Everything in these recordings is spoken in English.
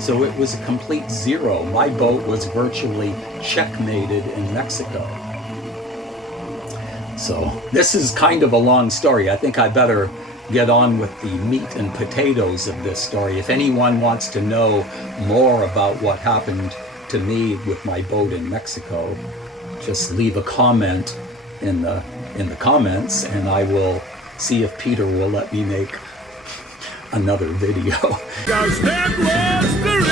So it was a complete zero. My boat was virtually checkmated in Mexico. So this is kind of a long story. I think I better get on with the meat and potatoes of this story. If anyone wants to know more about what happened to me with my boat in Mexico, just leave a comment in the comments, and I will see if Peter will let me make another video. Cause that was the river,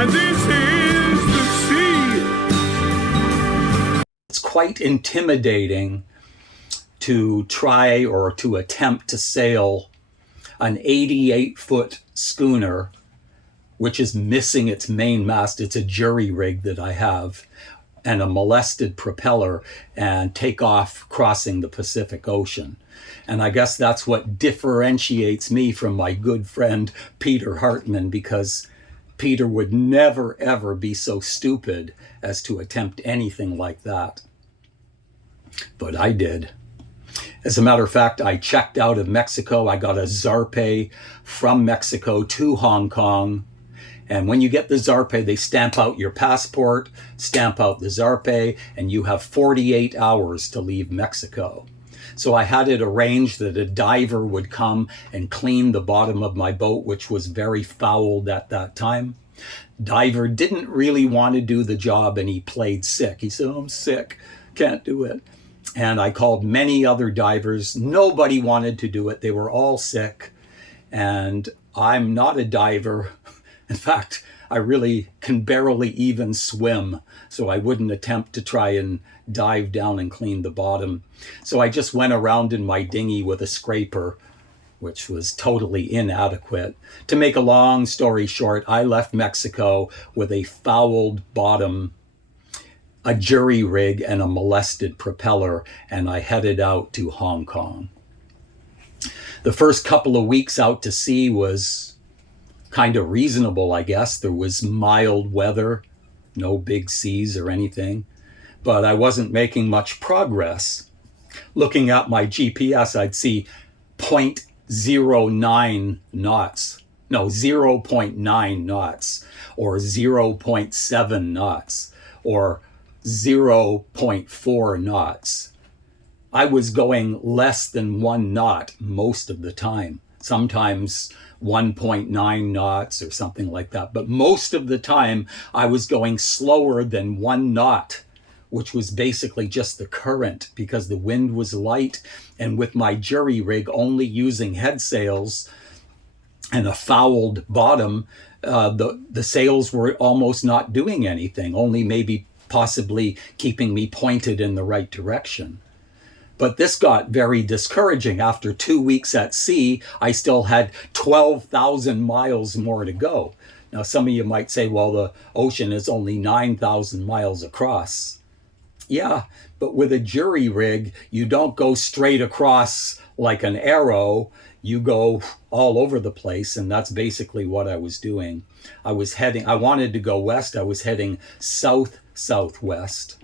and this is the sea. It's quite intimidating to try or to attempt to sail an 88-foot schooner, which is missing its main mast. It's a jury rig that I have, and a molested propeller, and take off crossing the Pacific Ocean. And I guess that's what differentiates me from my good friend Peter Hartman, because Peter would never, ever be so stupid as to attempt anything like that. But I did. As a matter of fact, I checked out of Mexico. I got a Zarpe from Mexico to Hong Kong. And when you get the Zarpe, they stamp out your passport, stamp out the Zarpe, and you have 48 hours to leave Mexico. So I had it arranged that a diver would come and clean the bottom of my boat, which was very fouled at that time. Diver didn't really want to do the job, and he played sick. He said, I'm sick, can't do it. And I called many other divers. Nobody wanted to do it. They were all sick. And I'm not a diver. In fact, I really can barely even swim, so I wouldn't attempt to try and dive down and clean the bottom. So I just went around in my dinghy with a scraper, which was totally inadequate. To make a long story short, I left Mexico with a fouled bottom, a jury rig, and a molested propeller, and I headed out to Hong Kong. The first couple of weeks out to sea was kind of reasonable, I guess. There was mild weather, no big seas or anything, but I wasn't making much progress. Looking at my GPS, I'd see 0.09 knots, no, 0.9 knots, or 0.7 knots, or 0.4 knots. I was going less than 1 knot most of the time, sometimes 1.9 knots or something like that. But most of the time I was going slower than 1 knot, which was basically just the current, because the wind was light. And with my jury rig only using head sails and a fouled bottom, the sails were almost not doing anything, only maybe possibly keeping me pointed in the right direction. But this got very discouraging. After 2 weeks at sea, I still had 12,000 miles more to go. Now, some of you might say, well, the ocean is only 9,000 miles across. Yeah, but with a jury rig, you don't go straight across like an arrow. You go all over the place, and that's basically what I was doing. I wanted to go west. I was heading south-southwest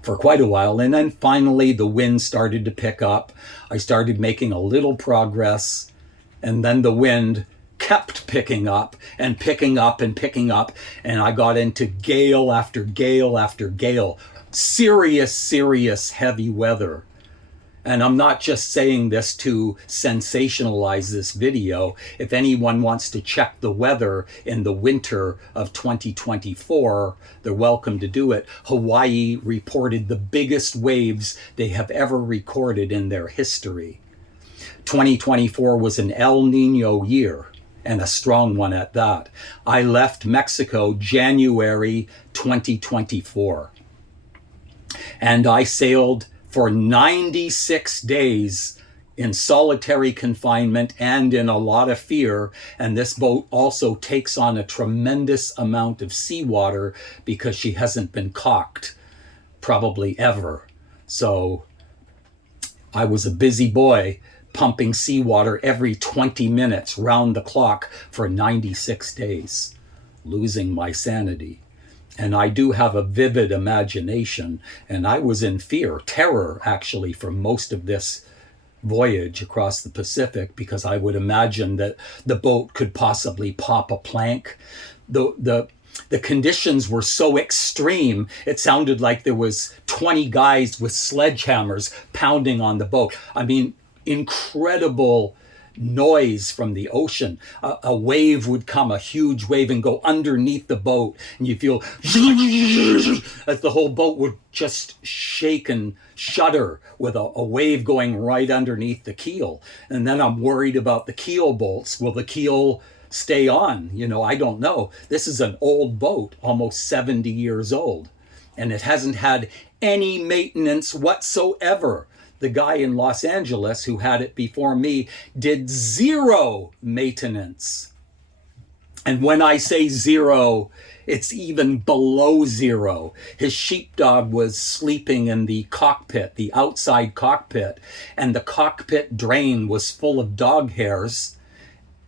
for quite a while, and then finally the wind started to pick up. I started making a little progress, and then the wind kept picking up and picking up and picking up, and I got into gale after gale after gale. Serious heavy weather. And I'm not just saying this to sensationalize this video. If anyone wants to check the weather in the winter of 2024, they're welcome to do it. Hawaii reported the biggest waves they have ever recorded in their history. 2024 was an El Nino year, and a strong one at that. I left Mexico January 2024, and I sailed for 96 days in solitary confinement and in a lot of fear. And this boat also takes on a tremendous amount of seawater because she hasn't been caulked probably ever. So I was a busy boy pumping seawater every 20 minutes round the clock for 96 days, losing my sanity. And I do have a vivid imagination, and I was in fear, terror actually, for most of this voyage across the Pacific, because I would imagine that the boat could possibly pop a plank. The conditions were so extreme, it sounded like there was 20 guys with sledgehammers pounding on the boat. I mean, incredible noise from the ocean. A wave would come, a huge wave, and go underneath the boat, and you feel as the whole boat would just shake and shudder with a wave going right underneath the keel. And then I'm worried about the keel bolts. Will the keel stay on? I don't know. This is an old boat, almost 70 years old, and it hasn't had any maintenance whatsoever. The guy in Los Angeles who had it before me did zero maintenance. And when I say zero, it's even below zero. His sheepdog was sleeping in the cockpit, the outside cockpit, and the cockpit drain was full of dog hairs.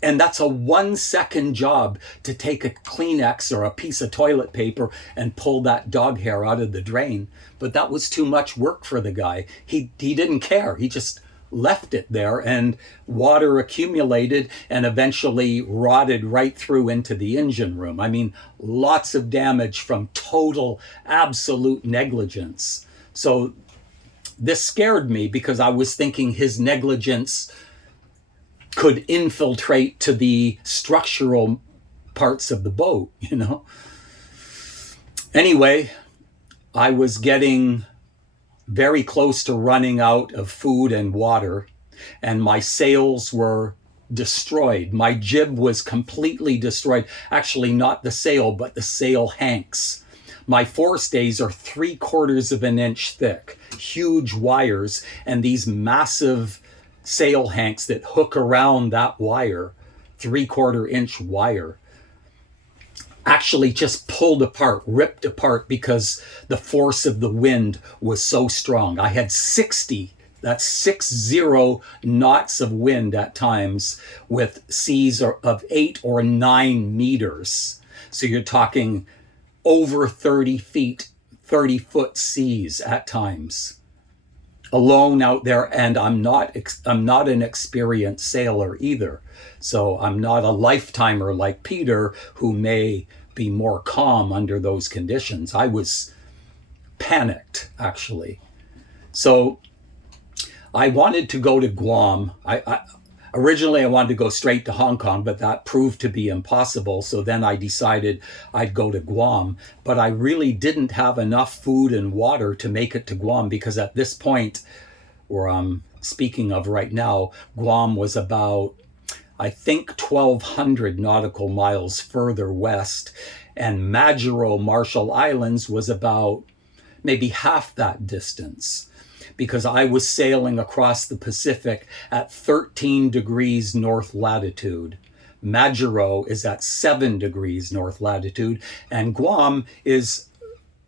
And that's a 1-second job to take a Kleenex or a piece of toilet paper and pull that dog hair out of the drain. But that was too much work for the guy. He didn't care. He just left it there, and water accumulated and eventually rotted right through into the engine room. I mean, lots of damage from total, absolute negligence. So this scared me, because I was thinking his negligence could infiltrate to the structural parts of the boat, Anyway, I was getting very close to running out of food and water, and my sails were destroyed. My jib was completely destroyed. Actually, not the sail, but the sail hanks. My forestays are 3/4 of an inch thick, huge wires, and these massive sail hanks that hook around that wire, 3/4 inch wire, actually just pulled apart, ripped apart, because the force of the wind was so strong. I had 60 knots of wind at times, with seas of 8 or 9 meters. So you're talking over 30 feet, 30-foot seas at times, alone out there. And I'm not an experienced sailor either. So I'm not a lifetimer like Peter, who may be more calm under those conditions. I was panicked, actually. So I wanted to go to Guam. Originally, I wanted to go straight to Hong Kong, but that proved to be impossible. So then I decided I'd go to Guam. But I really didn't have enough food and water to make it to Guam, because at this point, where I'm speaking of right now, Guam was about, I think, 1,200 nautical miles further west. And Majuro, Marshall Islands, was about maybe half that distance, because I was sailing across the Pacific at 13 degrees north latitude. Majuro is at 7 degrees north latitude, and Guam is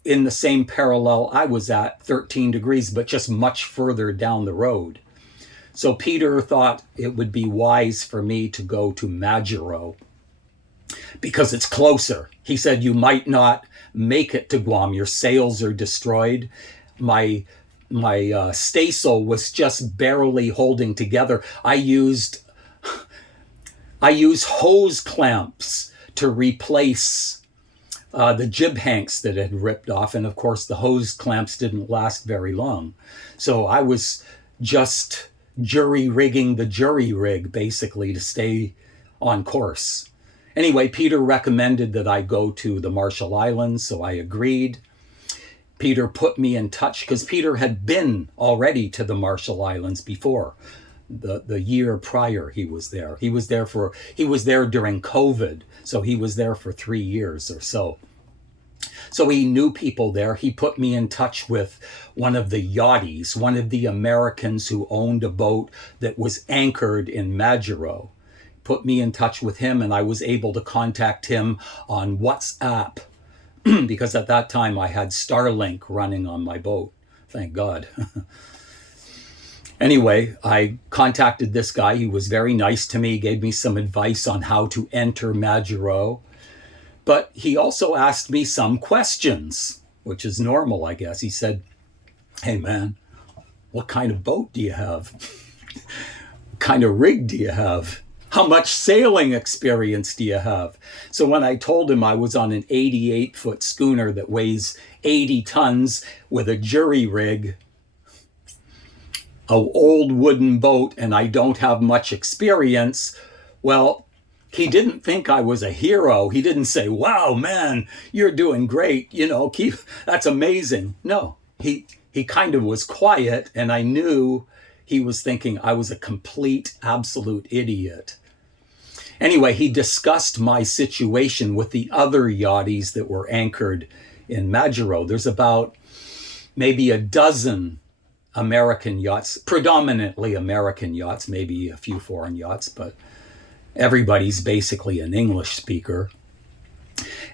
in the same parallel I was at, 13 degrees, but just much further down the road. So Peter thought it would be wise for me to go to Majuro because it's closer. He said, you might not make it to Guam. Your sails are destroyed. My staysail was just barely holding together. I used hose clamps to replace the jib hanks that had ripped off. And of course, the hose clamps didn't last very long. So I was just jury rigging the jury rig, basically, to stay on course. Anyway, Peter recommended that I go to the Marshall Islands, so I agreed. Peter put me in touch, because Peter had been already to the Marshall Islands before. The year prior he was there. He was there during COVID, so he was there for 3 years or so. So he knew people there. He put me in touch with one of the yachties, one of the Americans who owned a boat that was anchored in Majuro. Put me in touch with him, and I was able to contact him on WhatsApp, because at that time I had Starlink running on my boat. Thank God. Anyway, I contacted this guy. He was very nice to me, gave me some advice on how to enter Majuro. But he also asked me some questions, which is normal, I guess. He said, hey man, what kind of boat do you have? kind of rig do you have? How much sailing experience do you have? So when I told him I was on an 88-foot schooner that weighs 80 tons with a jury rig, an old wooden boat, and I don't have much experience, well, he didn't think I was a hero. He didn't say, wow, man, you're doing great. That's amazing. No, he kind of was quiet, and I knew he was thinking I was a complete, absolute idiot. Anyway, he discussed my situation with the other yachties that were anchored in Majuro. There's about maybe a dozen American yachts, predominantly American yachts, maybe a few foreign yachts, but everybody's basically an English speaker.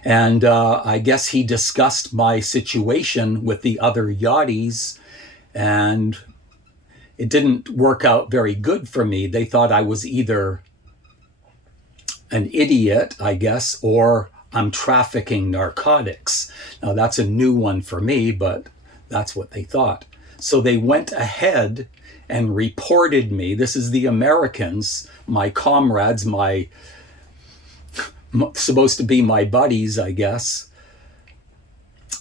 And I guess he discussed my situation with the other yachties, and it didn't work out very good for me. They thought I was either an idiot, I guess, or I'm trafficking narcotics. Now, that's a new one for me, but that's what they thought. So they went ahead and reported me. This is the Americans, my comrades, supposed to be my buddies, I guess.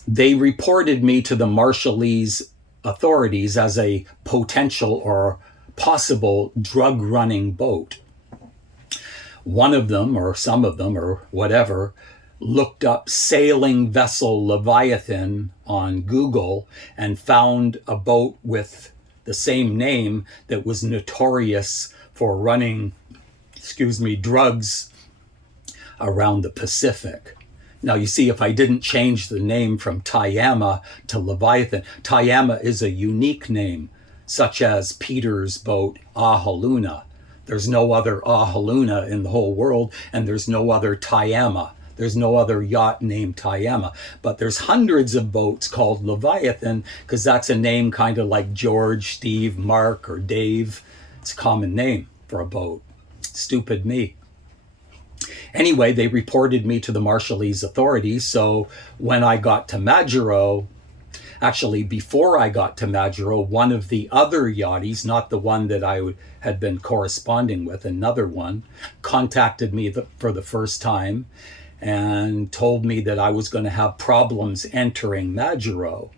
They reported me to the Marshallese authorities as a potential or possible drug running boat. One of them, or some of them, or whatever, looked up sailing vessel Leviathan on Google and found a boat with the same name that was notorious for running, drugs around the Pacific. Now, you see, if I didn't change the name from Tayama to Leviathan, Tayama is a unique name, such as Peter's boat, Ahaluna. There's no other Ahaluna in the whole world, and there's no other Tayama. There's no other yacht named Tayama. But there's hundreds of boats called Leviathan, because that's a name kind of like George, Steve, Mark, or Dave. It's a common name for a boat. Stupid me. Anyway, they reported me to the Marshallese authorities. So when I got to Majuro, actually before I got to Majuro, one of the other yachties, not the one that I had been corresponding with, another one, contacted me for the first time and told me that I was going to have problems entering Majuro.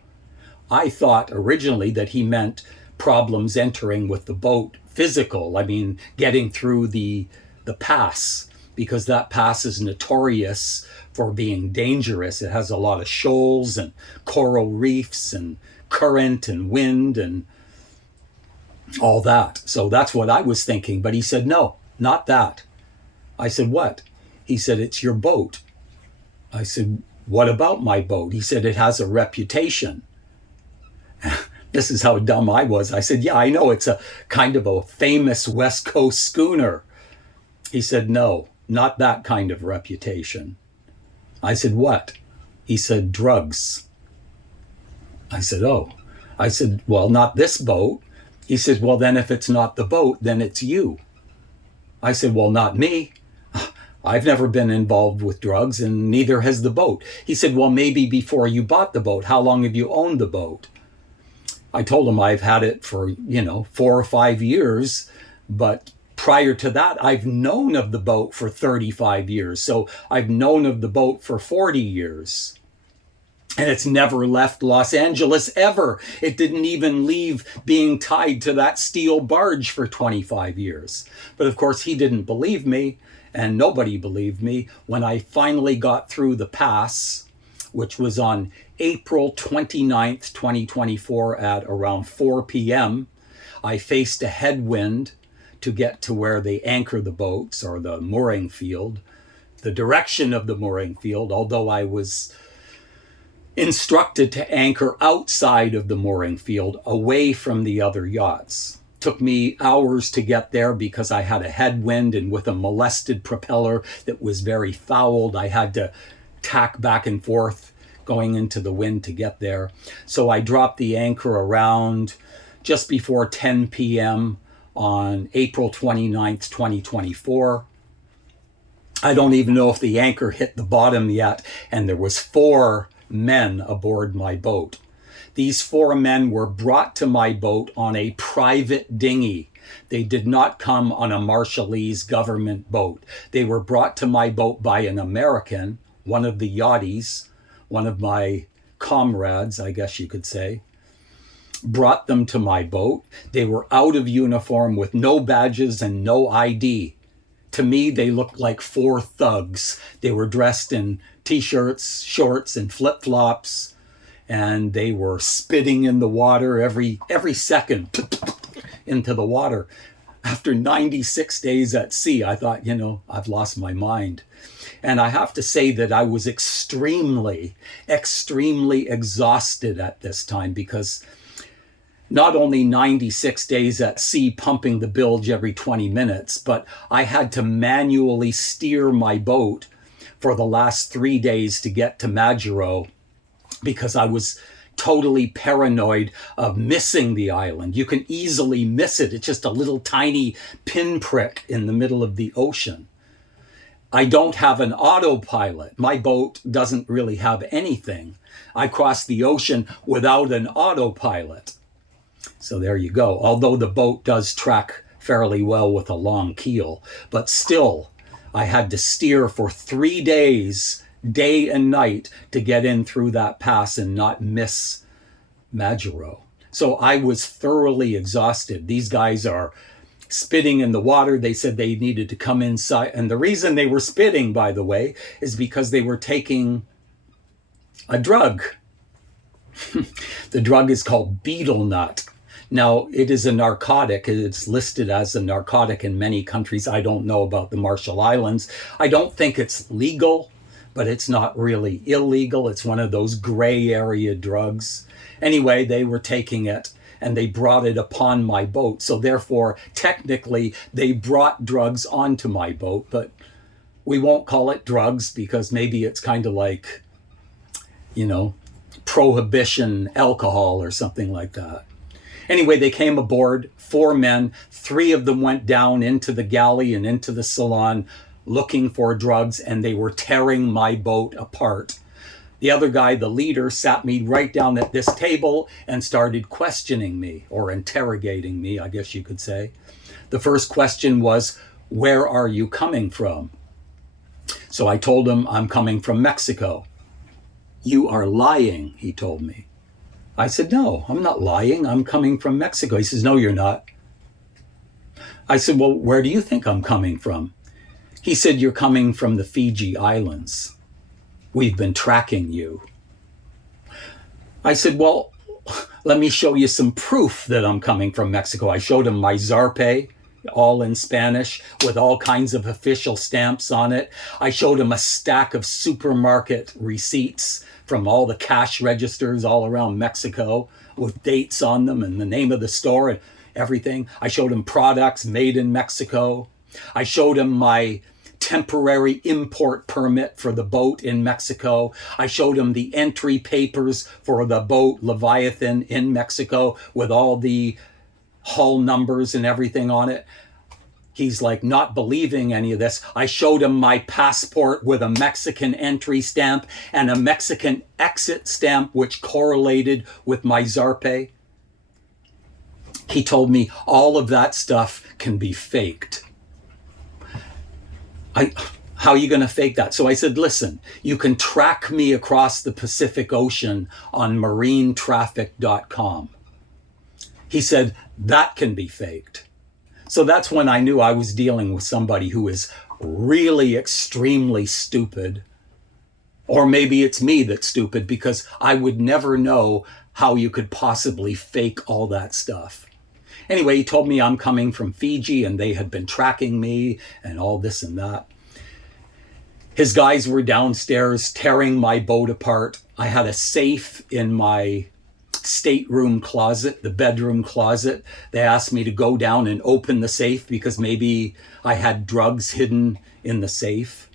I thought originally that he meant problems entering with the boat, physical. I mean, getting through the pass, because that pass is notorious for being dangerous. It has a lot of shoals and coral reefs and current and wind and all that. So that's what I was thinking. But he said, no, not that. I said, what? He said, it's your boat. I said, what about my boat? He said, it has a reputation. This is how dumb I was. I said, yeah, I know, it's a kind of a famous West Coast schooner. He said, no, not that kind of reputation. I said, what? He said, drugs. I said, oh. I said, well, not this boat. He said, well, then if it's not the boat, then it's you. I said, well, not me. I've never been involved with drugs, and neither has the boat. He said, well, maybe before you bought the boat. How long have you owned the boat? I told him I've had it for, 4 or 5 years, but prior to that, I've known of the boat for 35 years. So I've known of the boat for 40 years. And it's never left Los Angeles ever. It didn't even leave being tied to that steel barge for 25 years. But of course, he didn't believe me, and nobody believed me. When I finally got through the pass, which was on April 29th, 2024 at around 4 p.m., I faced a headwind to get to where they anchor the boats, or the mooring field, the direction of the mooring field, although I was instructed to anchor outside of the mooring field, away from the other yachts. Took me hours to get there because I had a headwind, and with a molested propeller that was very fouled, I had to tack back and forth going into the wind to get there. So I dropped the anchor around just before 10 p.m. on April 29th, 2024. I don't even know if the anchor hit the bottom yet, and there was 4 men aboard my boat. These 4 men were brought to my boat on a private dinghy. They did not come on a Marshallese government boat. They were brought to my boat by an American, one of the yachties, one of my comrades, I guess you could say, brought them to my boat. They were out of uniform with no badges and no ID. To me, they looked like four thugs. They were dressed in t-shirts, shorts, and flip-flops, and they were spitting in the water every second into the water. After 96 days at sea, I thought, I've lost my mind. And I have to say that I was extremely, extremely exhausted at this time, because not only 96 days at sea pumping the bilge every 20 minutes, but I had to manually steer my boat for the last 3 days to get to Majuro, because I was totally paranoid of missing the island. You can easily miss it. It's just a little tiny pinprick in the middle of the ocean. I don't have an autopilot. My boat doesn't really have anything. I crossed the ocean without an autopilot. So there you go. Although the boat does track fairly well with a long keel, but still, I had to steer for 3 days, day and night, to get in through that pass and not miss Majuro. So I was thoroughly exhausted. These guys are spitting in the water. They said they needed to come inside. And the reason they were spitting, by the way, is because they were taking a drug. The drug is called betel nut. Now, it is a narcotic. It's listed as a narcotic in many countries. I don't know about the Marshall Islands. I don't think it's legal, but it's not really illegal. It's one of those gray area drugs. Anyway, they were taking it, and they brought it upon my boat. So therefore, technically, they brought drugs onto my boat, but we won't call it drugs, because maybe it's kind of like, prohibition alcohol or something like that. Anyway, they came aboard, 4 men. 3 of them went down into the galley and into the salon looking for drugs, and they were tearing my boat apart. The other guy, the leader, sat me right down at this table and started questioning me, or interrogating me, I guess you could say. The first question was, "Where are you coming from?" So I told him, "I'm coming from Mexico." "You are lying," he told me. I said, "No, I'm not lying. I'm coming from Mexico." He says, "No, you're not." I said, "Well, where do you think I'm coming from?" He said, "You're coming from the Fiji Islands. We've been tracking you." I said, "Well, let me show you some proof that I'm coming from Mexico." I showed him my zarpe, all in Spanish, with all kinds of official stamps on it. I showed him a stack of supermarket receipts from all the cash registers all around Mexico with dates on them and the name of the store and everything. I showed him products made in Mexico. I showed him my temporary import permit for the boat in Mexico. I showed him the entry papers for the boat Leviathan in Mexico with all the hull numbers and everything on it. He's like not believing any of this. I showed him my passport with a Mexican entry stamp and a Mexican exit stamp, which correlated with my zarpe. He told me all of that stuff can be faked. How are you going to fake that? So I said, "Listen, you can track me across the Pacific Ocean on marinetraffic.com. He said, "That can be faked." So that's when I knew I was dealing with somebody who is really extremely stupid. Or maybe it's me that's stupid, because I would never know how you could possibly fake all that stuff. Anyway, he told me I'm coming from Fiji and they had been tracking me and all this and that. His guys were downstairs tearing my boat apart. I had a safe in my stateroom closet, the bedroom closet. They asked me to go down and open the safe because maybe I had drugs hidden in the safe.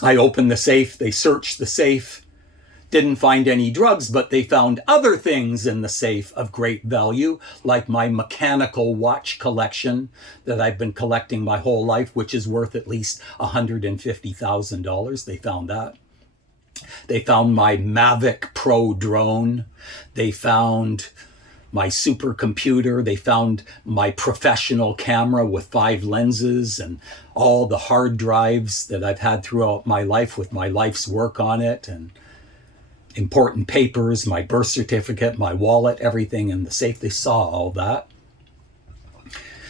I opened the safe. They searched the safe. Didn't find any drugs, but they found other things in the safe of great value, like my mechanical watch collection that I've been collecting my whole life, which is worth at least $150,000. They found that. They found my Mavic Pro drone. They found my supercomputer. They found my professional camera with 5 lenses and all the hard drives that I've had throughout my life with my life's work on it, and important papers, my birth certificate, my wallet, everything in the safe. They saw all that.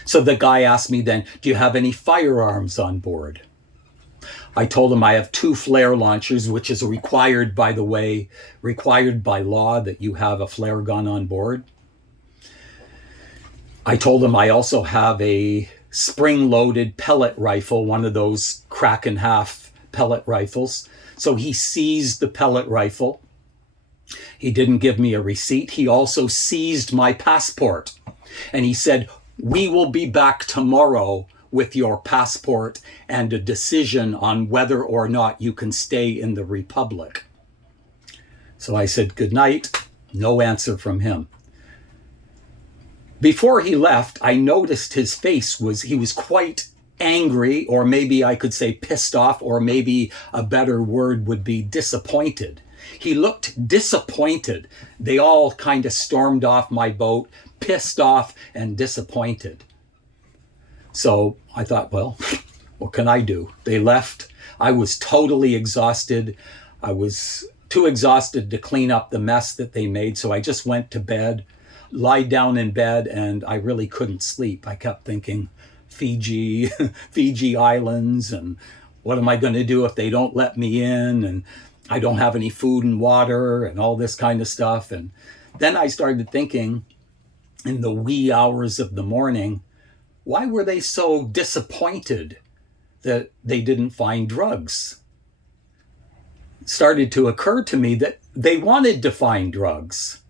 So the guy asked me then, do you have any firearms on board? I told him I have 2 flare launchers, which is required, by the way, required by law that you have a flare gun on board. I told him I also have a spring-loaded pellet rifle, one of those crack-in-half pellet rifles. So he seized the pellet rifle. He didn't give me a receipt. He also seized my passport. And he said, we will be back tomorrow with your passport and a decision on whether or not you can stay in the Republic. So I said, good night. No answer from him. Before he left, I noticed his face he was quite angry, or maybe I could say pissed off, or maybe a better word would be disappointed. He looked disappointed. They all kind of stormed off my boat, pissed off and disappointed. So I thought, well, what can I do? They left. I was totally exhausted. I was too exhausted to clean up the mess that they made. So I just went to bed, lied down in bed, and I really couldn't sleep. I kept thinking, Fiji, Fiji Islands, and what am I going to do if they don't let me in? And I don't have any food and water and all this kind of stuff. And then I started thinking in the wee hours of the morning, why were they so disappointed that they didn't find drugs? It started to occur to me that they wanted to find drugs.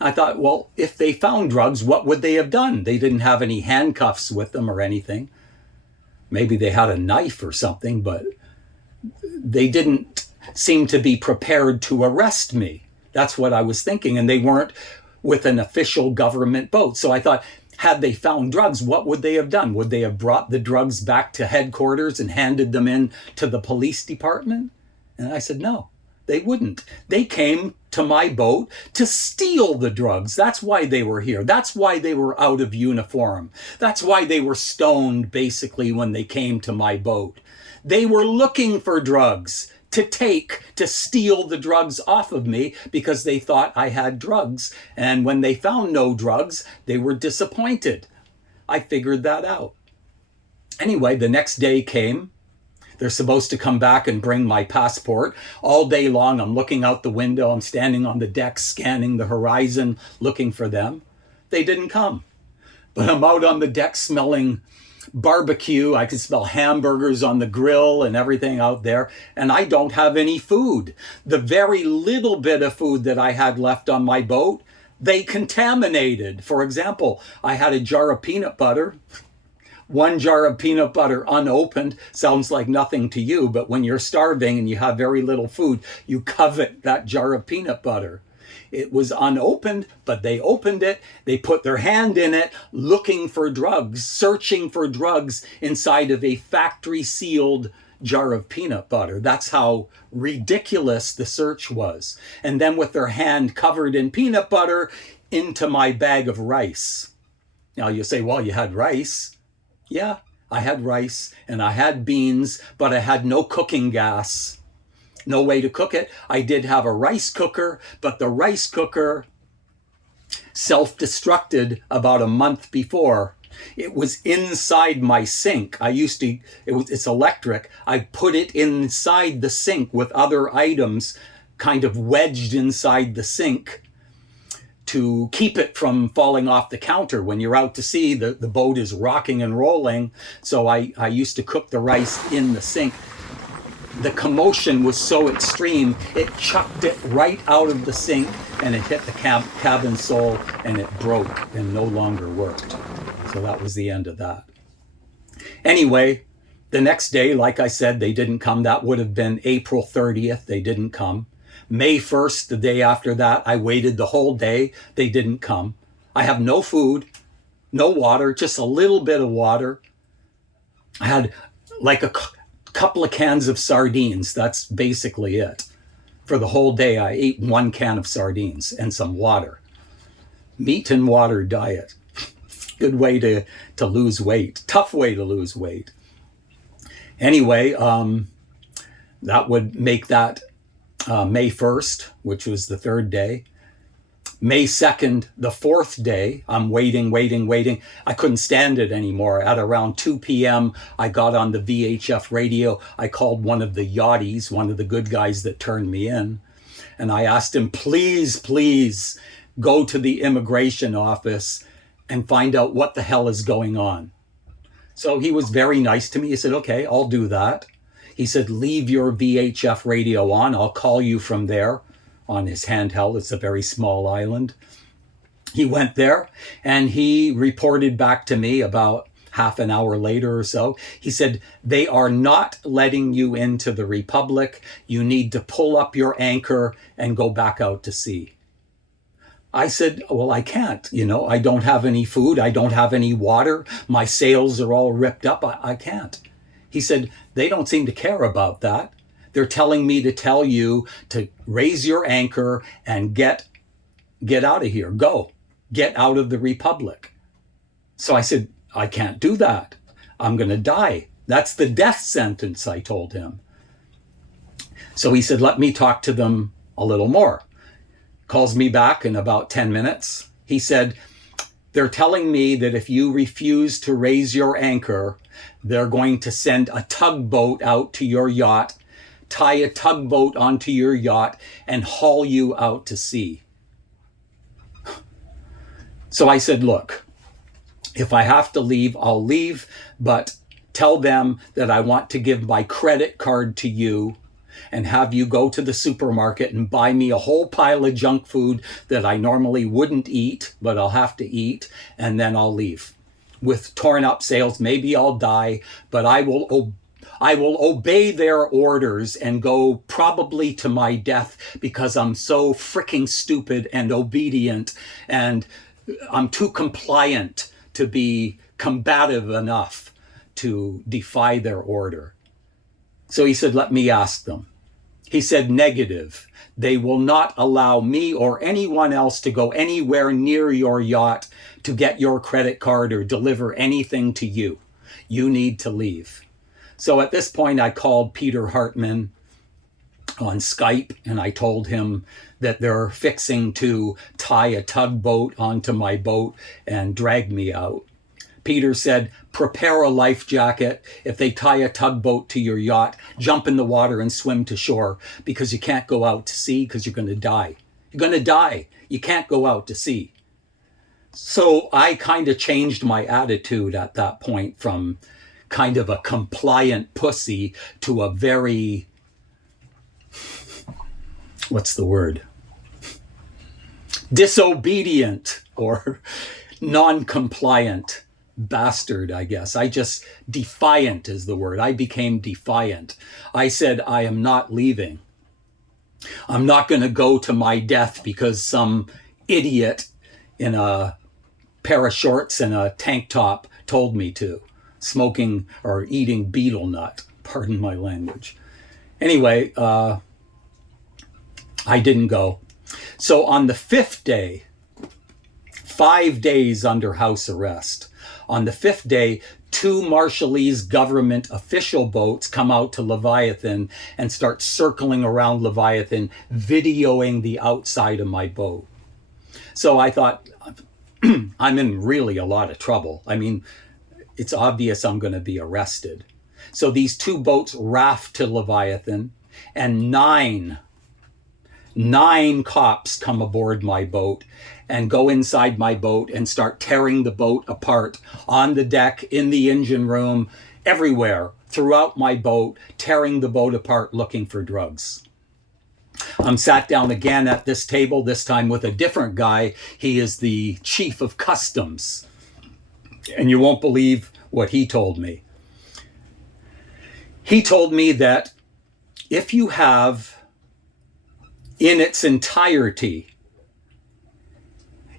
I thought, well, if they found drugs, what would they have done? They didn't have any handcuffs with them or anything. Maybe they had a knife or something, but they didn't seem to be prepared to arrest me. That's what I was thinking. And they weren't with an official government boat. So I thought, had they found drugs, what would they have done? Would they have brought the drugs back to headquarters and handed them in to the police department? And I said, no, they wouldn't. They came to my boat to steal the drugs. That's why they were here. That's why they were out of uniform. That's why they were stoned, basically, when they came to my boat. They were looking for drugs to steal the drugs off of me because they thought I had drugs. And when they found no drugs, they were disappointed. I figured that out. Anyway, the next day came. They're supposed to come back and bring my passport. All day long, I'm looking out the window. I'm standing on the deck, scanning the horizon, looking for them. They didn't come. But I'm out on the deck smelling barbecue. I could smell hamburgers on the grill and everything out there. And I don't have any food. The very little bit of food that I had left on my boat, they contaminated. For example, I had a jar of peanut butter. One jar of peanut butter unopened sounds like nothing to you, but when you're starving and you have very little food, you covet that jar of peanut butter. It was unopened, but they opened it. They put their hand in it, looking for drugs, searching for drugs inside of a factory-sealed jar of peanut butter. That's how ridiculous the search was. And then with their hand covered in peanut butter into my bag of rice. Now you say, well, you had rice. Yeah, I had rice and I had beans, but I had no cooking gas. No way to cook it. I did have a rice cooker, but the rice cooker self-destructed about a month before. It was inside my sink. It's electric. I put it inside the sink with other items kind of wedged inside the sink to keep it from falling off the counter. When you're out to sea, the boat is rocking and rolling. So I used to cook the rice in the sink. The commotion was so extreme, it chucked it right out of the sink and it hit the cabin sole and it broke and no longer worked. So that was the end of that. Anyway, the next day, like I said, they didn't come. That would have been April 30th. They didn't come. May 1st, the day after that, I waited the whole day. They didn't come. I have no food, no water, just a little bit of water. I had like a couple of cans of sardines. That's basically it. For the whole day, I ate one can of sardines and some water. Meat and water diet. Good way to lose weight. Tough way to lose weight. Anyway, that would make that May 1st, which was the third day. May 2nd, the fourth day, I'm waiting. I couldn't stand it anymore. At around 2 p.m., I got on the VHF radio. I called one of the yachties, one of the good guys that turned me in. And I asked him, please go to the immigration office and find out what the hell is going on. So he was very nice to me. He said, okay, I'll do that. He said, leave your VHF radio on. I'll call you from there. On his handheld. It's a very small island. He went there and he reported back to me about half an hour later or so. He said, they are not letting you into the Republic. You need to pull up your anchor and go back out to sea. I said, well, I can't. I don't have any food. I don't have any water. My sails are all ripped up. I can't. He said, they don't seem to care about that. They're telling me to tell you to raise your anchor and get out of here. Go. Get out of the Republic. So I said, I can't do that. I'm going to die. That's the death sentence, I told him. So he said, let me talk to them a little more. Calls me back in about 10 minutes. He said, they're telling me that if you refuse to raise your anchor, they're going to send a tugboat out to your yacht, tie a tugboat onto your yacht, and haul you out to sea. So I said, look, if I have to leave, I'll leave, but tell them that I want to give my credit card to you and have you go to the supermarket and buy me a whole pile of junk food that I normally wouldn't eat, but I'll have to eat, and then I'll leave. With torn up sails, maybe I'll die, but I will obey their orders and go probably to my death because I'm so freaking stupid and obedient, and I'm too compliant to be combative enough to defy their order. So he said, let me ask them. He said, negative. They will not allow me or anyone else to go anywhere near your yacht to get your credit card or deliver anything to you. You need to leave. So at this point, I called Peter Hartman on Skype and I told him that they're fixing to tie a tugboat onto my boat and drag me out. Peter said, prepare a life jacket. If they tie a tugboat to your yacht, jump in the water and swim to shore because you can't go out to sea because you're going to die. You're going to die. You can't go out to sea. So I kind of changed my attitude at that point from kind of a compliant pussy to a very, what's the word? Disobedient or non-compliant bastard, I guess. Defiant is the word. I became defiant. I said, I am not leaving. I'm not going to go to my death because some idiot in a pair of shorts and a tank top told me to. Smoking or eating betel nut. Pardon my language. Anyway, I didn't go. So on the 5th day, 5 days under house arrest, on the 5th day, 2 Marshallese government official boats come out to Leviathan and start circling around Leviathan, videoing the outside of my boat. So I thought, I'm in really a lot of trouble. I mean, it's obvious I'm going to be arrested. So these 2 boats raft to Leviathan, and 9 cops come aboard my boat and go inside my boat and start tearing the boat apart on the deck, in the engine room, everywhere throughout my boat, tearing the boat apart looking for drugs. I'm sat down again at this table, this time with a different guy. He is the chief of customs. And you won't believe what he told me. He told me that if you have in its entirety,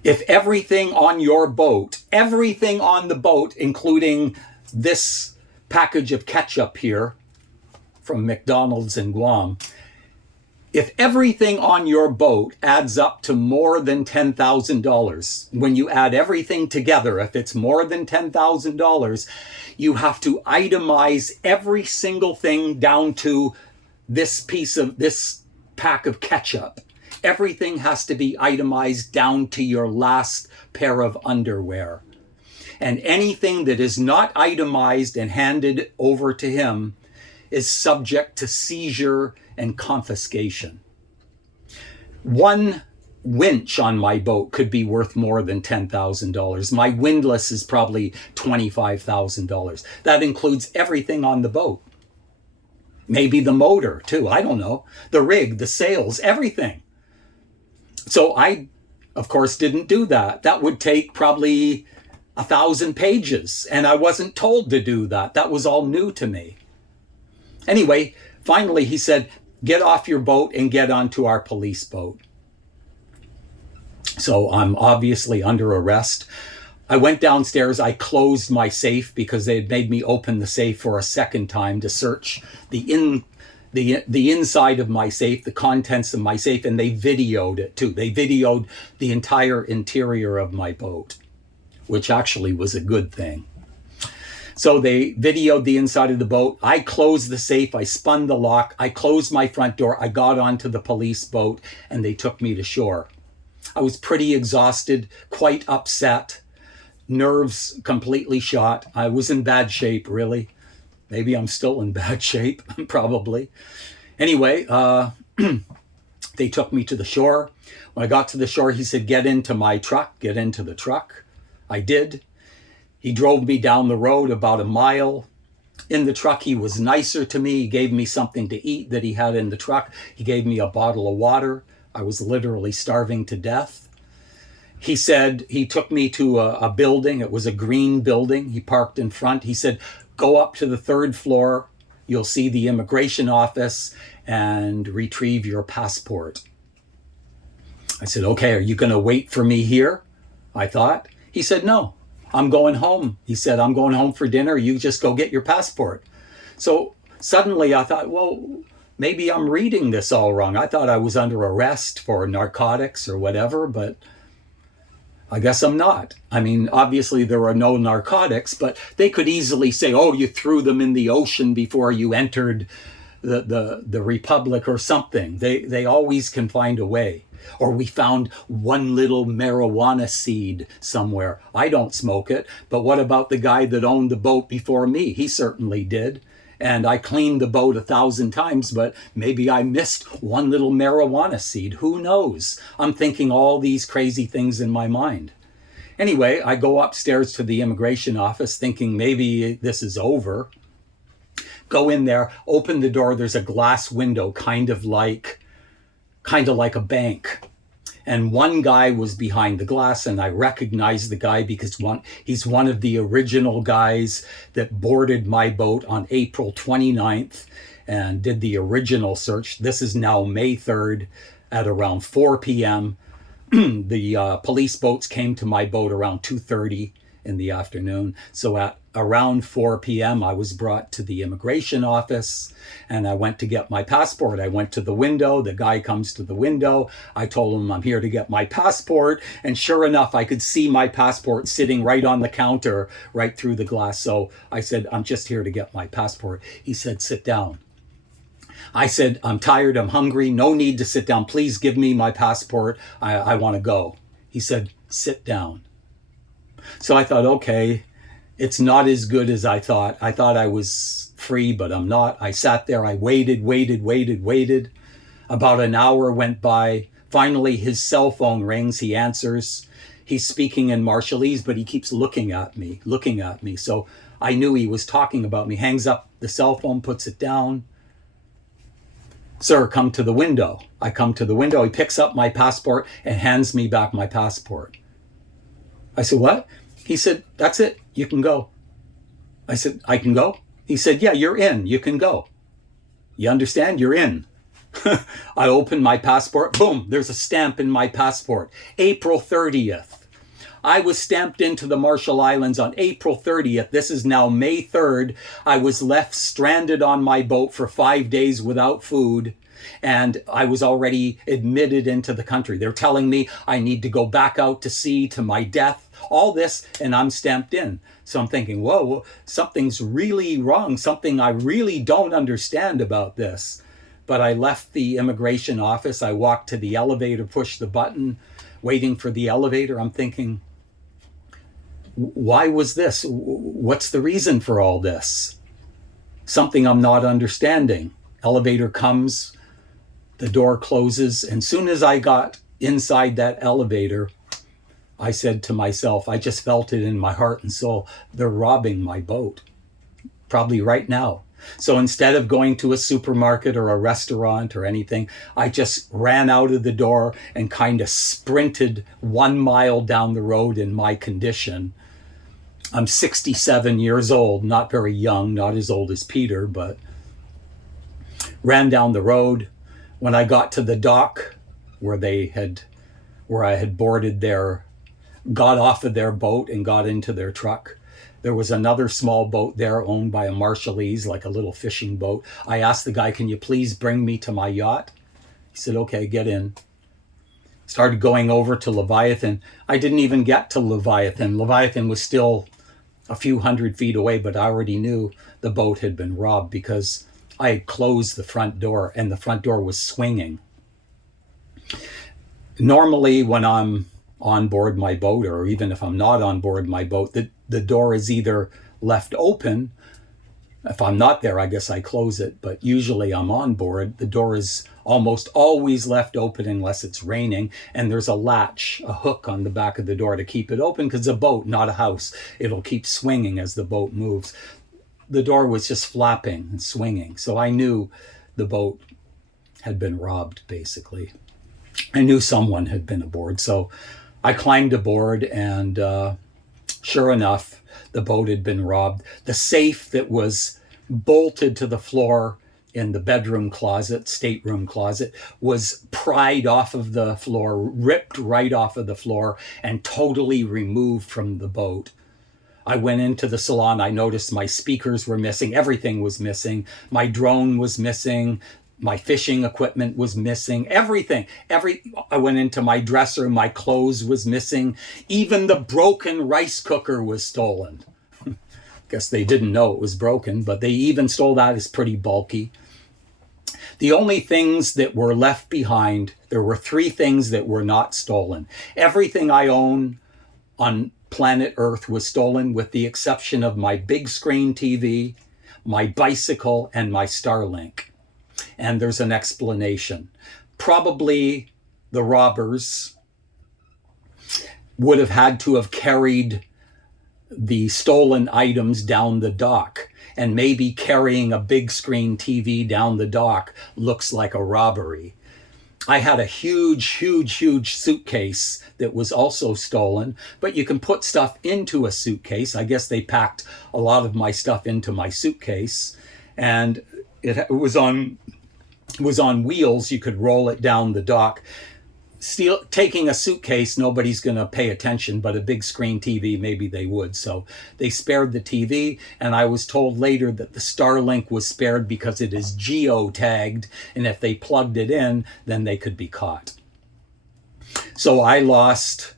if everything on your boat, everything on the boat, including this package of ketchup here from McDonald's in Guam, If everything on your boat adds up to more than $10,000, when you add everything together, if it's more than $10,000, you have to itemize every single thing down to this pack of ketchup. Everything has to be itemized down to your last pair of underwear. And anything that is not itemized and handed over to him is subject to seizure and confiscation. One winch on my boat could be worth more than $10,000. My windlass is probably $25,000. That includes everything on the boat. Maybe the motor too, I don't know. The rig, the sails, everything. So I, of course, didn't do that. That would take probably 1,000 pages, and I wasn't told to do that. That was all new to me. Anyway, finally he said, get off your boat and get onto our police boat. So I'm obviously under arrest. I went downstairs, I closed my safe because they had made me open the safe for a second time to search the inside of my safe, the contents of my safe, and they videoed it too. They videoed the entire interior of my boat, which actually was a good thing. So they videoed the inside of the boat. I closed the safe, I spun the lock, I closed my front door, I got onto the police boat, and they took me to shore. I was pretty exhausted, quite upset, nerves completely shot. I was in bad shape, really. Maybe I'm still in bad shape, probably. Anyway, they took me to the shore. When I got to the shore, he said, get into my truck, get into the truck. I did. He drove me down the road about a mile. In the truck, he was nicer to me. He gave me something to eat that he had in the truck. He gave me a bottle of water. I was literally starving to death. He said, he took me to a building. It was a green building. He parked in front. He said, go up to the 3rd floor. You'll see the immigration office and retrieve your passport. I said, okay, are you going to wait for me here? I thought. He said, no. I'm going home. He said, I'm going home for dinner. You just go get your passport. So suddenly I thought, well, maybe I'm reading this all wrong. I thought I was under arrest for narcotics or whatever, but I guess I'm not. I mean, obviously there are no narcotics, but they could easily say, oh, you threw them in the ocean before you entered the Republic or something. They always can find a way. Or we found one little marijuana seed somewhere. I don't smoke it, but what about the guy that owned the boat before me? He certainly did. And I cleaned the boat 1,000 times, but maybe I missed one little marijuana seed. Who knows? I'm thinking all these crazy things in my mind. Anyway, I go upstairs to the immigration office thinking maybe this is over. Go in there, open the door. There's a glass window, kind of like a bank. And one guy was behind the glass, and I recognized the guy because he's one of the original guys that boarded my boat on April 29th and did the original search. This is now May 3rd at around 4 p.m. The police boats came to my boat around 2:30 in the afternoon. So at around 4 p.m., I was brought to the immigration office and I went to get my passport. I went to the window. The guy comes to the window. I told him I'm here to get my passport. And sure enough, I could see my passport sitting right on the counter, right through the glass. So I said, I'm just here to get my passport. He said, sit down. I said, I'm tired. I'm hungry. No need to sit down. Please give me my passport. I want to go. He said, sit down. So I thought, okay, it's not as good as I thought. I thought I was free, but I'm not. I sat there. I waited. About an hour went by. Finally, his cell phone rings. He answers. He's speaking in Marshallese, but he keeps looking at me. So I knew he was talking about me. Hangs up the cell phone, puts it down. Sir, come to the window. I come to the window. He picks up my passport and hands me back my passport. I said, what? He said, that's it. You can go. I said, I can go? He said, yeah, you're in. You can go. You understand? You're in. I opened my passport. Boom, there's a stamp in my passport. April 30th. I was stamped into the Marshall Islands on April 30th. This is now May 3rd. I was left stranded on my boat for 5 days without food. And I was already admitted into the country. They're telling me I need to go back out to sea to my death, all this, and I'm stamped in. So I'm thinking, whoa, something's really wrong. Something I really don't understand about this. But I left the immigration office. I walked to the elevator, pushed the button, waiting for the elevator. I'm thinking, why was this? What's the reason for all this? Something I'm not understanding. Elevator comes, the door closes, and soon as I got inside that elevator, I said to myself, I just felt it in my heart and soul, they're robbing my boat, probably right now. So instead of going to a supermarket or a restaurant or anything, I just ran out of the door and kind of sprinted 1 mile down the road in my condition. I'm 67 years old, not very young, not as old as Peter, but ran down the road. When I got to the dock where I had boarded got off of their boat and got into their truck, there was another small boat there owned by a Marshallese, like a little fishing boat. I asked the guy, can you please bring me to my yacht? He said, okay, get in. Started going over to Leviathan. I didn't even get to Leviathan. Leviathan was still a few hundred feet away, but I already knew the boat had been robbed because I had closed the front door and the front door was swinging. Normally when I'm on board my boat, or even if I'm not on board my boat, the door is either left open. If I'm not there, I guess I close it, but usually I'm on board. The door is almost always left open unless it's raining, and there's a latch, a hook on the back of the door to keep it open because it's a boat, not a house. It'll keep swinging as the boat moves. The door was just flapping and swinging, so I knew the boat had been robbed, basically. I knew someone had been aboard, so I climbed aboard, and sure enough, the boat had been robbed. The safe that was bolted to the floor in the bedroom closet, stateroom closet, was pried off of the floor, ripped right off of the floor, and totally removed from the boat. I went into the salon. I noticed my speakers were missing. Everything was missing. My drone was missing. My fishing equipment was missing. Everything. I went into my dresser. My clothes was missing. Even the broken rice cooker was stolen. Guess they didn't know it was broken, but they even stole that. It's pretty bulky. The only things that were left behind, there were 3 things that were not stolen. Everything I own on planet Earth was stolen with the exception of my big screen TV, my bicycle, and my Starlink. And there's an explanation. Probably the robbers would have had to have carried the stolen items down the dock, and maybe carrying a big screen TV down the dock looks like a robbery. I had a huge suitcase that was also stolen, but you can put stuff into a suitcase. I guess they packed a lot of my stuff into my suitcase, and it was on wheels. You could roll it down the dock. Taking a suitcase, nobody's going to pay attention, but a big screen TV, maybe they would. So they spared the TV, and I was told later that the Starlink was spared because it is geo-tagged, and if they plugged it in, then they could be caught. So I lost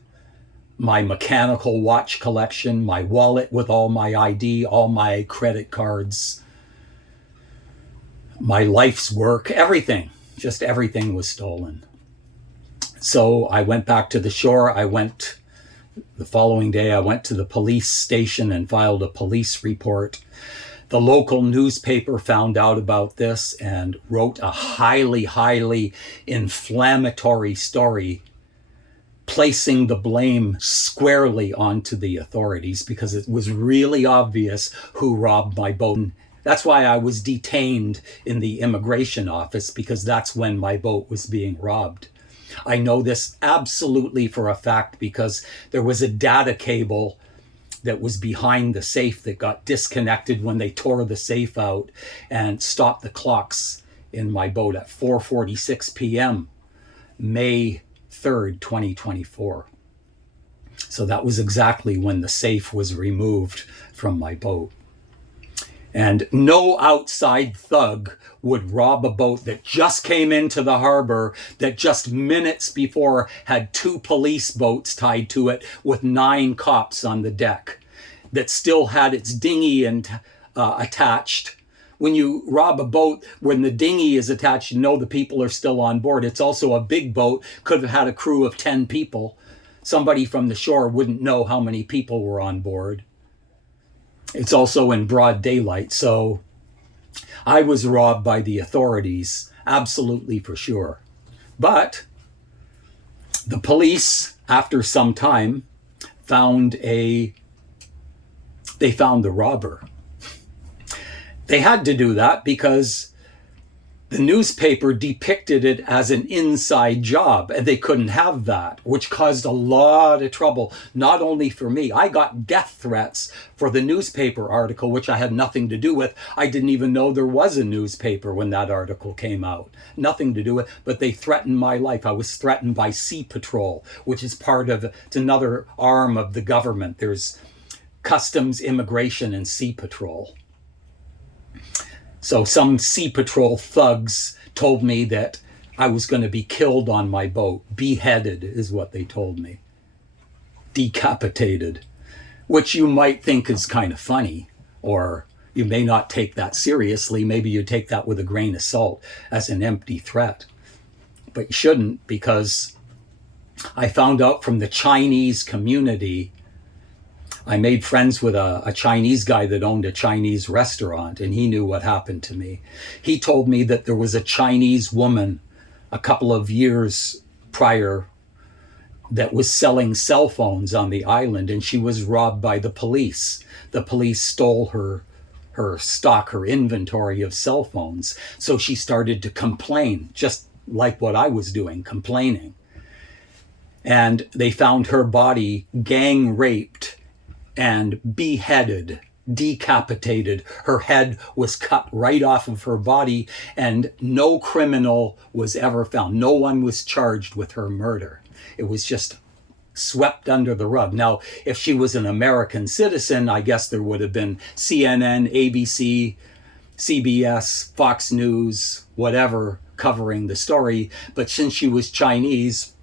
my mechanical watch collection, my wallet with all my ID, all my credit cards, my life's work, everything, just everything was stolen. So I went back to the shore. The following day, I went to the police station and filed a police report. The local newspaper found out about this and wrote a highly inflammatory story, placing the blame squarely onto the authorities because it was really obvious who robbed my boat. That's why I was detained in the immigration office, because that's when my boat was being robbed. I know this absolutely for a fact because there was a data cable that was behind the safe that got disconnected when they tore the safe out and stopped the clocks in my boat at 4:46 p.m. May 3rd, 2024. So that was exactly when the safe was removed from my boat. And no outside thug would rob a boat that just came into the harbor, that just minutes before had 2 police boats tied to it with 9 cops on the deck, that still had its dinghy attached. When you rob a boat, when the dinghy is attached, you know the people are still on board. It's also a big boat, could have had a crew of 10 people. Somebody from the shore wouldn't know how many people were on board. It's also in broad daylight, so I was robbed by the authorities, absolutely for sure. But the police, after some time, found the robber. They had to do that because the newspaper depicted it as an inside job, and they couldn't have that, which caused a lot of trouble, not only for me. I got death threats for the newspaper article, which I had nothing to do with. I didn't even know there was a newspaper when that article came out. Nothing to do with it, but they threatened my life. I was threatened by Sea Patrol, which is it's another arm of the government. There's Customs, Immigration, and Sea Patrol. So some Sea Patrol thugs told me that I was going to be killed on my boat. Beheaded is what they told me. Decapitated, which you might think is kind of funny, or you may not take that seriously. Maybe you take that with a grain of salt as an empty threat. But you shouldn't, because I found out from the Chinese community. I made friends with a Chinese guy that owned a Chinese restaurant, and he knew what happened to me. He told me that there was a Chinese woman a couple of years prior that was selling cell phones on the island, and she was robbed by the police. The police stole her stock, her inventory of cell phones. So she started to complain, just like what I was doing, complaining. And they found her body gang raped and beheaded, decapitated. Her head was cut right off of her body, and no criminal was ever found. No one was charged with her murder. It was just swept under the rug. Now, if she was an American citizen, I guess there would have been CNN, ABC, CBS, Fox News, whatever, covering the story. But since she was Chinese,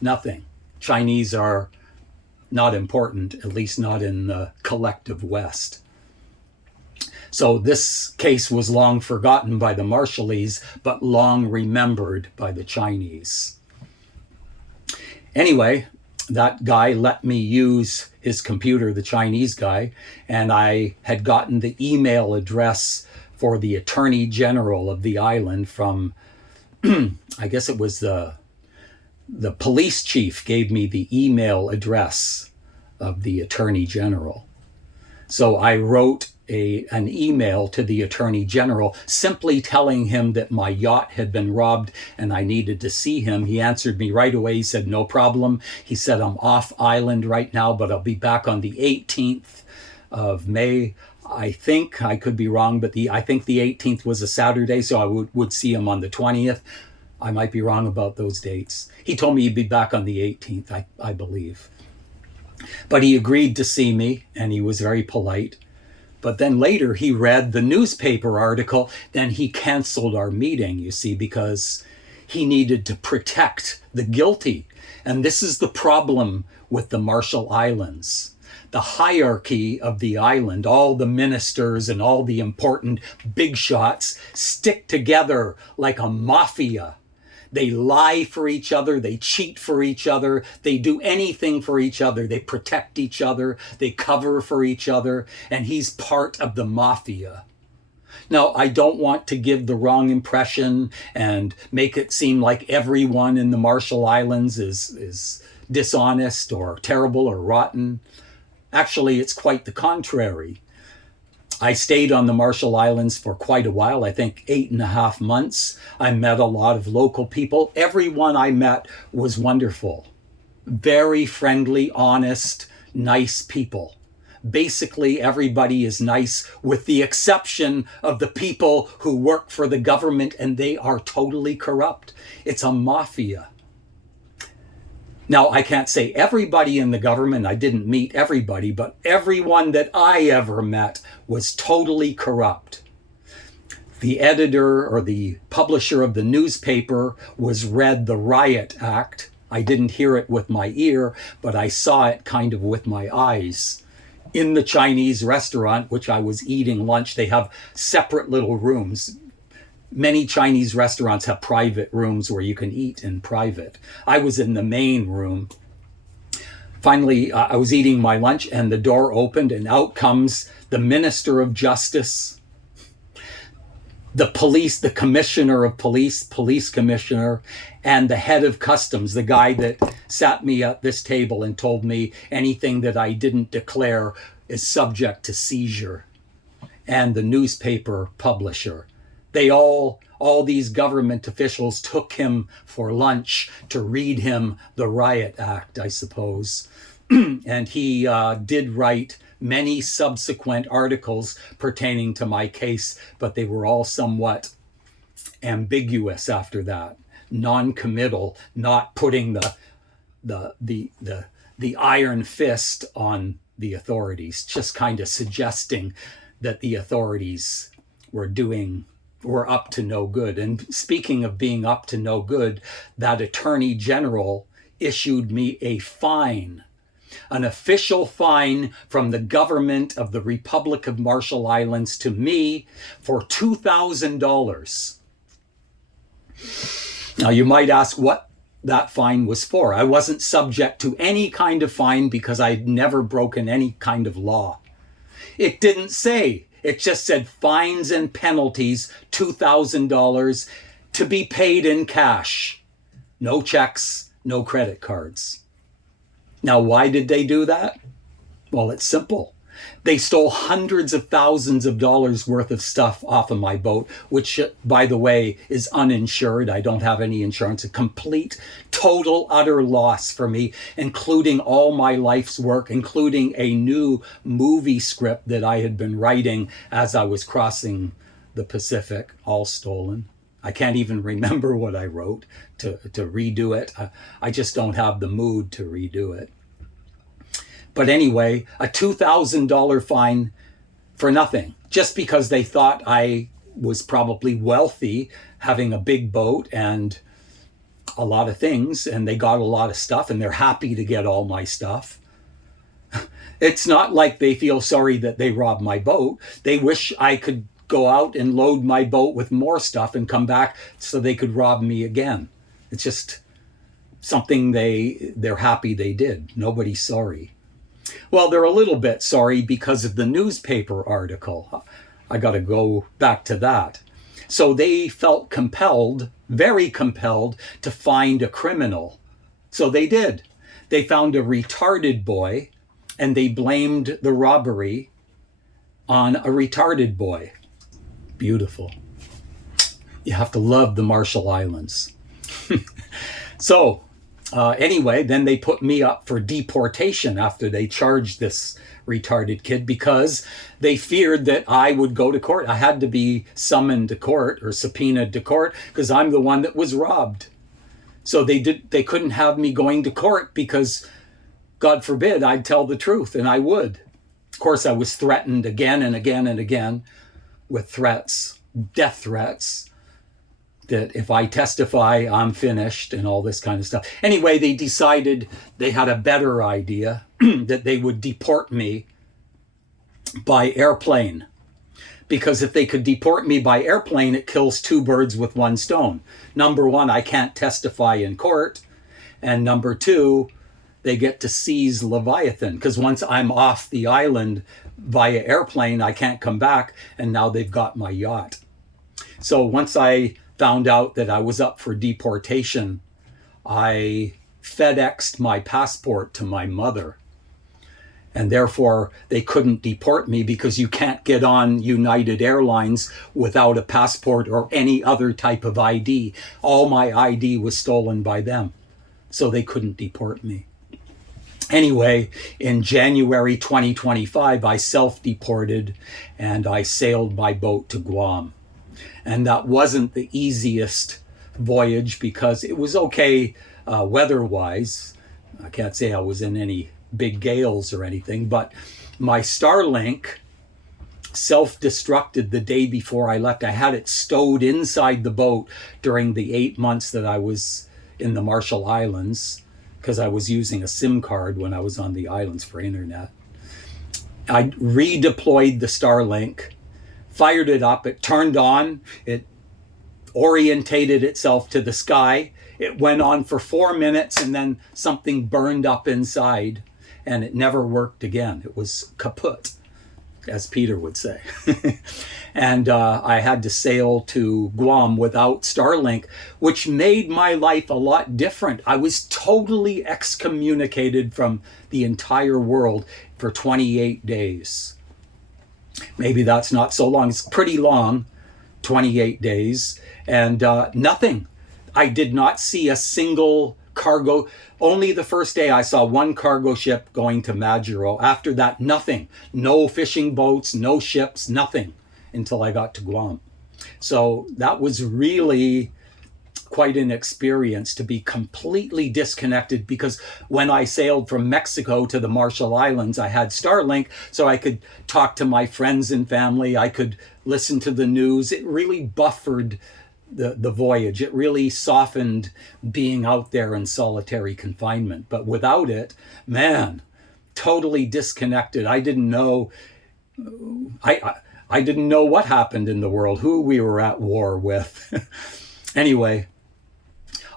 nothing. Chinese are not important, at least not in the collective West. So this case was long forgotten by the Marshallese, but long remembered by the Chinese. Anyway, that guy let me use his computer, the Chinese guy, and I had gotten the email address for the Attorney General of the island from, I guess it was the police chief gave me the email address of the Attorney General. So I wrote an email to the Attorney General simply telling him that my yacht had been robbed and I needed to see him. He answered me right away. He said, no problem. He said, I'm off island right now, but I'll be back on the 18th of May. I think, I could be wrong, but I think the 18th was a Saturday, so I would see him on the 20th. I might be wrong about those dates. He told me he'd be back on the 18th, I believe. But he agreed to see me, and he was very polite. But then later he read the newspaper article, then he canceled our meeting, you see, because he needed to protect the guilty. And this is the problem with the Marshall Islands. The hierarchy of the island, all the ministers and all the important big shots stick together like a mafia. They lie for each other. They cheat for each other. They do anything for each other. They protect each other. They cover for each other. And he's part of the mafia. Now, I don't want to give the wrong impression and make it seem like everyone in the Marshall Islands is dishonest or terrible or rotten. Actually, it's quite the contrary. I stayed on the Marshall Islands for quite a while, I think 8.5 months. I met a lot of local people. Everyone I met was wonderful. Very friendly, honest, nice people. Basically, everybody is nice with the exception of the people who work for the government, and they are totally corrupt. It's a mafia. Now, I can't say everybody in the government, I didn't meet everybody, but everyone that I ever met was totally corrupt. The editor or the publisher of the newspaper was read the Riot Act. I didn't hear it with my ear, but I saw it kind of with my eyes. In the Chinese restaurant, which I was eating lunch, they have separate little rooms. Many Chinese restaurants have private rooms where you can eat in private. I was in the main room. Finally, I was eating my lunch and the door opened and out comes the Minister of Justice, the police, the commissioner of police, police commissioner, and the head of customs, the guy that sat me at this table and told me anything that I didn't declare is subject to seizure, and the newspaper publisher. They all these government officials took him for lunch to read him the Riot Act, I suppose. And he did write many subsequent articles pertaining to my case, but they were all somewhat ambiguous after that, non-committal, not putting the iron fist on the authorities, just kind of suggesting that the authorities were up to no good. And speaking of being up to no good, that Attorney General issued me a fine, an official fine from the government of the Republic of Marshall Islands to me for $2,000. Now you might ask what that fine was for. I wasn't subject to any kind of fine because I'd never broken any kind of law. It didn't say. It just said fines and penalties, $2,000 to be paid in cash. No checks, no credit cards. Now, why did they do that? Well, it's simple. They stole hundreds of thousands of dollars worth of stuff off of my boat, which, by the way, is uninsured. I don't have any insurance. A complete, total, utter loss for me, including all my life's work, including a new movie script that I had been writing as I was crossing the Pacific, all stolen. I can't even remember what I wrote to redo it. I just don't have the mood to redo it. But anyway, a $2,000 fine for nothing, just because they thought I was probably wealthy, having a big boat and a lot of things, and they got a lot of stuff, and they're happy to get all my stuff. It's not like they feel sorry that they robbed my boat. They wish I could go out and load my boat with more stuff and come back so they could rob me again. It's just something they're happy they did. Nobody's sorry. Well, they're a little bit sorry because of the newspaper article. I got to go back to that. So they felt compelled, very compelled, to find a criminal. So they did. They found a retarded boy, and they blamed the robbery on a retarded boy. Beautiful. You have to love the Marshall Islands. So, anyway, then they put me up for deportation after they charged this retarded kid because they feared that I would go to court. I had to be summoned to court or subpoenaed to court because I'm the one that was robbed. So they couldn't have me going to court because, God forbid, I'd tell the truth, and I would. Of course, I was threatened again and again and again with threats, death threats, that if I testify, I'm finished and all this kind of stuff. Anyway, they decided they had a better idea, that they would deport me by airplane. Because if they could deport me by airplane, it kills two birds with one stone. Number one, I can't testify in court. And number two, they get to seize Leviathan. Because once I'm off the island via airplane, I can't come back. And now they've got my yacht. So once I found out that I was up for deportation, I FedExed my passport to my mother. And therefore, they couldn't deport me because you can't get on United Airlines without a passport or any other type of ID. All my ID was stolen by them, so they couldn't deport me. Anyway, in January 2025, I self-deported and I sailed my boat to Guam. And that wasn't the easiest voyage because it was okay weather-wise, I can't say I was in any big gales or anything, but my Starlink self-destructed the day before I left. I had it stowed inside the boat during the 8 months that I was in the Marshall Islands, because I was using a SIM card when I was on the islands for internet. I redeployed the Starlink, fired it up, it turned on, it orientated itself to the sky. It went on for 4 minutes, and then something burned up inside, and it never worked again. It was kaput, as Peter would say. And I had to sail to Guam without Starlink, which made my life a lot different. I was totally excommunicated from the entire world for 28 days. Maybe that's not so long. It's pretty long, 28 days. And nothing. I did not see a single cargo. Only the first day I saw one cargo ship going to Majuro. After that, nothing. No fishing boats, no ships, nothing until I got to Guam. So that was really quite an experience, to be completely disconnected, because when I sailed from Mexico to the Marshall Islands, I had Starlink, so I could talk to my friends and family. I could listen to the news. It really buffered the voyage. It really softened being out there in solitary confinement. But without it, man, totally disconnected. I didn't know. I didn't know what happened in the world, who we were at war with. Anyway,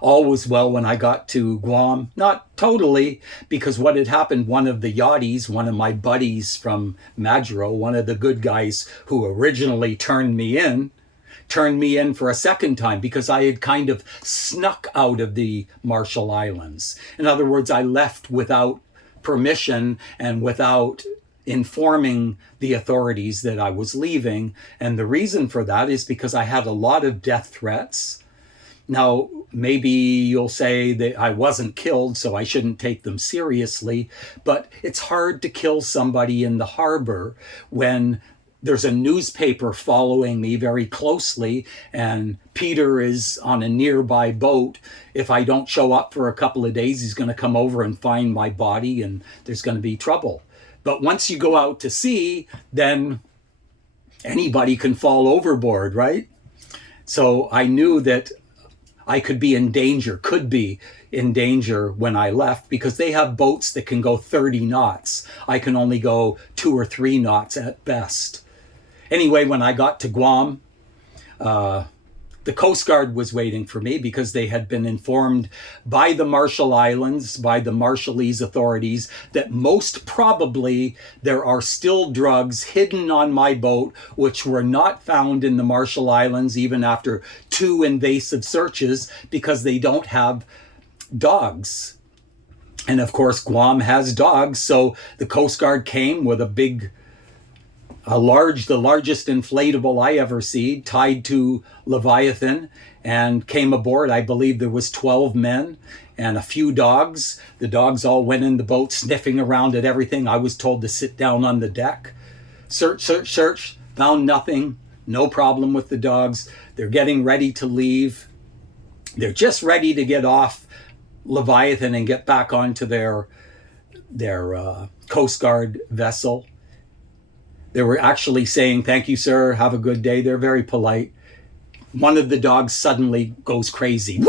all was well when I got to Guam. Not totally, because what had happened, one of the yachties, one of my buddies from Majuro, one of the good guys who originally turned me in for a second time, because I had kind of snuck out of the Marshall Islands. In other words, I left without permission and without informing the authorities that I was leaving. And the reason for that is because I had a lot of death threats. Now, maybe you'll say that I wasn't killed, so I shouldn't take them seriously, but it's hard to kill somebody in the harbor when there's a newspaper following me very closely, and Peter is on a nearby boat. If I don't show up for a couple of days, he's going to come over and find my body, and there's going to be trouble. But once you go out to sea, then anybody can fall overboard, right? So I knew that I could be in danger when I left, because they have boats that can go 30 knots. I can only go 2 or 3 knots at best. Anyway, when I got to Guam, the Coast Guard was waiting for me, because they had been informed by the Marshall Islands, by the Marshallese authorities, that most probably there are still drugs hidden on my boat, which were not found in the Marshall Islands even after 2 invasive searches, because they don't have dogs. And of course, Guam has dogs. So the Coast Guard came with the largest inflatable I ever see, tied to Leviathan, and came aboard. I believe there was 12 men and a few dogs. The dogs all went in the boat, sniffing around at everything. I was told to sit down on the deck. Search, found nothing. No problem with the dogs. They're getting ready to leave. They're just ready to get off Leviathan and get back onto their Coast Guard vessel. They were actually saying, "Thank you, sir. Have a good day." They're very polite. One of the dogs suddenly goes crazy.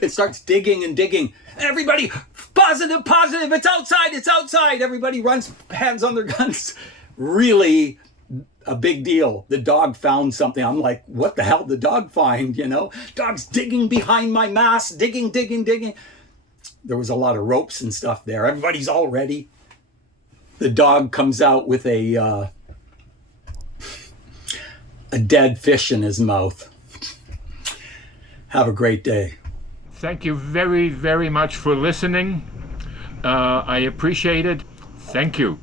It starts digging and digging. Everybody, positive. It's outside. Everybody runs, hands on their guns. Really a big deal. The dog found something. I'm like, what the hell did the dog find? Dog's digging behind my mast, digging. There was a lot of ropes and stuff there. Everybody's all ready. The dog comes out with a dead fish in his mouth. Have a great day. Thank you very, very much for listening. I appreciate it. Thank you.